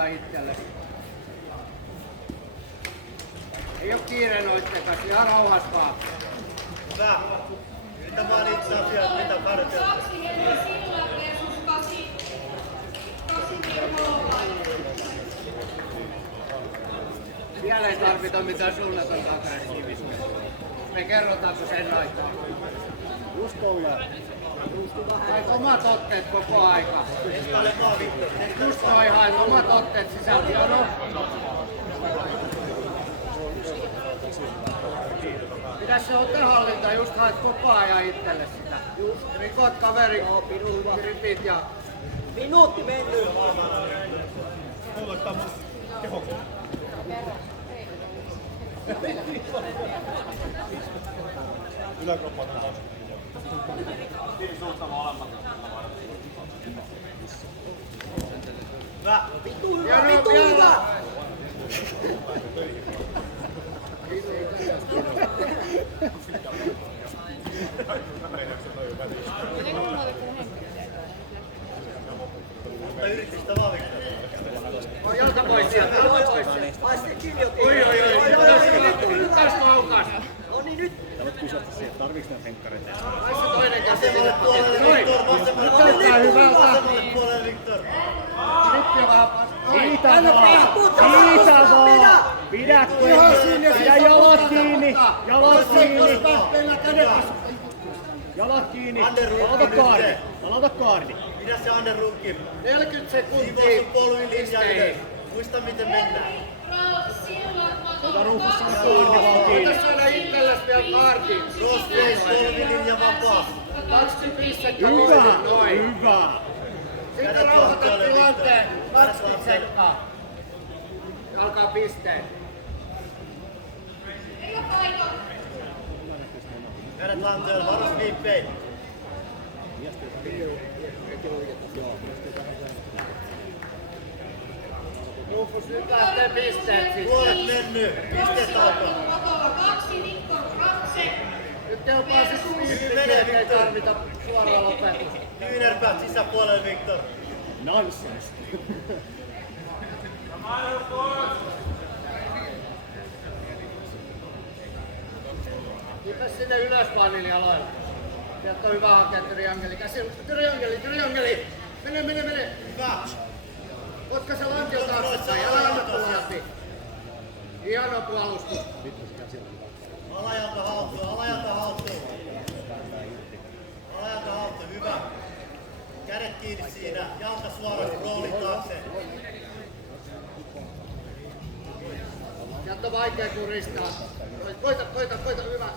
jotain itselle. Ei oo kiire noitten kanssa, ihan rauhas vaan. Hyvä. Yritä vaan itse asiaa, mitä kartiatte. 2 Heli Sillat versus 8 Mirko Louvainen. Vielä ei tarvita mitään suunnatonta aggressiivisuutta. Me kerrotaan kun sen aikaa. Just tolleen. Haet omat otteet koko aika. Just noin, haet omat otteet sisältä. Jano. Pidä se otehallinta, just haet koko ajan itselle sitä. Just rikot kaveri, gripit ja... Minuutti mennyt. Yläkroppa on taas. Hyvä. Vitu hyvä! Mutta yritti sitä vaan Viktor. Jalka pois sieltä, jalka pois sieltä. Oi. Nyt taas laukas. Voit kysyä siihen, tarviiks nää henkkareita? Ai se toinen käsi. Vasemmalle puolelle Viktor, vasemmalle puolelle Viktor. Grippi on vähän paskaa. Siitä vaan! Pidä kiinni! Pidä jalat kiinni! Jalat kiinni! Jalat kiinni! Aloita kaardi! Pidä se underrunkin. 40 Siivoo sekuntia. sun polvin linjaa ylös. Muista miten mennään. Ota Rufus sinne kaardi vaan kiinni! Voitais saada itsellesi vielä kaartin. Crossface, polvin linja vapaa. 25 Hyvä! sekuntia noin. Hyvä! Sitten rauhoita tilanteen. 20 sekkaa. Alkaa pisteen. Kädet lantoille, varo sweepei. Rufus nyt lähtee pisteet siis. Puolet mennyt. Pisteet alkaa. Matolla 2 Mikko Ratse. Nyt kelpaa se suivikin, ettei tarvita suoraa lopetusta. Kyynärpäät sisäpuolelle Viktor. Nonsense! Hypäs sinne ylös vaan niillä jaloilla. Sieltä on hyvä hakea triangeli. Käsi, triangeli! Mene! Hyvä. Otka se lantio taaksepäin, älä anna tulla läpi. Hieno puolustus. Alajalta haltuun. Hyvä. Kädet kiinni siinä. Jalka suorasti roolin taakse. Sieltä on vaikea kuristaa. Koita, hyvä.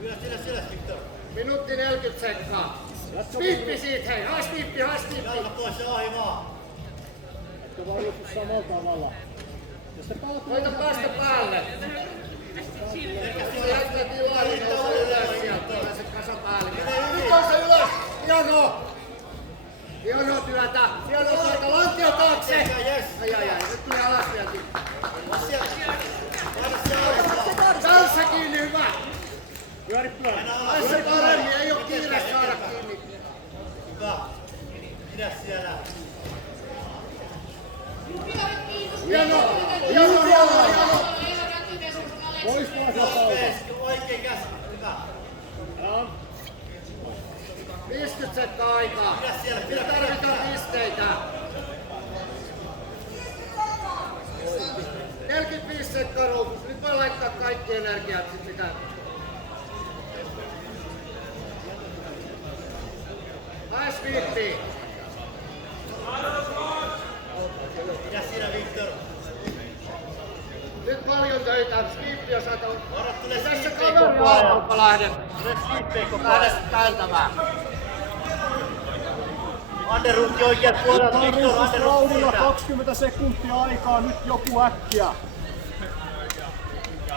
Ylös Viktor. Minuutti 40 sekkaa. Snippi siitä, hei! Hai snippi! Jalka pois ja ohi vaan. Etkö vaan Rufus samalla tavalla? Jos se palaat Koita päästä päälle. Se jättää tilaa, niin nousee ylös sieltä. Tulee se kasa päälle. Nyt nouse ylös! Hienoa työtä! Hienoa työtä! Lantio taakse! Ai. Nyt tuli alas vielä. Kanssa kiinni, hyvä! pyöri pyöri! Ai se paremmin, ei oo kiire saada kiinni. Hyvä. Pidä siellä. Hienoa! Poistua sieltä alta! Oikein käsi. Hyvä. 50 sekkaa aikaa. Pidä siellä. Nyt tarvitaan pisteitä. 45 sekkaa Rufus. Nyt voi laittaa kaikki energiat sit mitä. Hai snippi! Pidä siinä Viktor. Nyt paljon töitä. Snippi jos saat on. Varat tulee Tässä sweepei kaveri koko ajan. on, kun lähden. Tulee sweepei koko ajan. Kääntämään. Underrunki oikeat puolelta. Otetaan Viktor, Rufus underrunki raudilla siitä. 20 sekuntia aikaa, nyt joku äkkiä!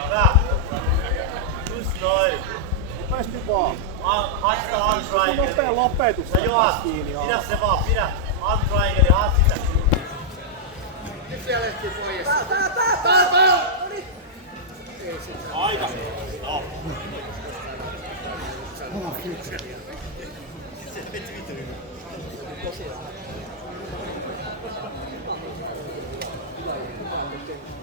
Hyvä. Just noin. Nopeasti vaan! Haista Nopea untriangle. lopetus! Ja Joas, kiinni pidä se vaan, pidä. Untriangle, haat sitä. Nyt siellä ehtii pois. Tää! Aika. No. Se veti vittu. Hyvä, hyvä tekee.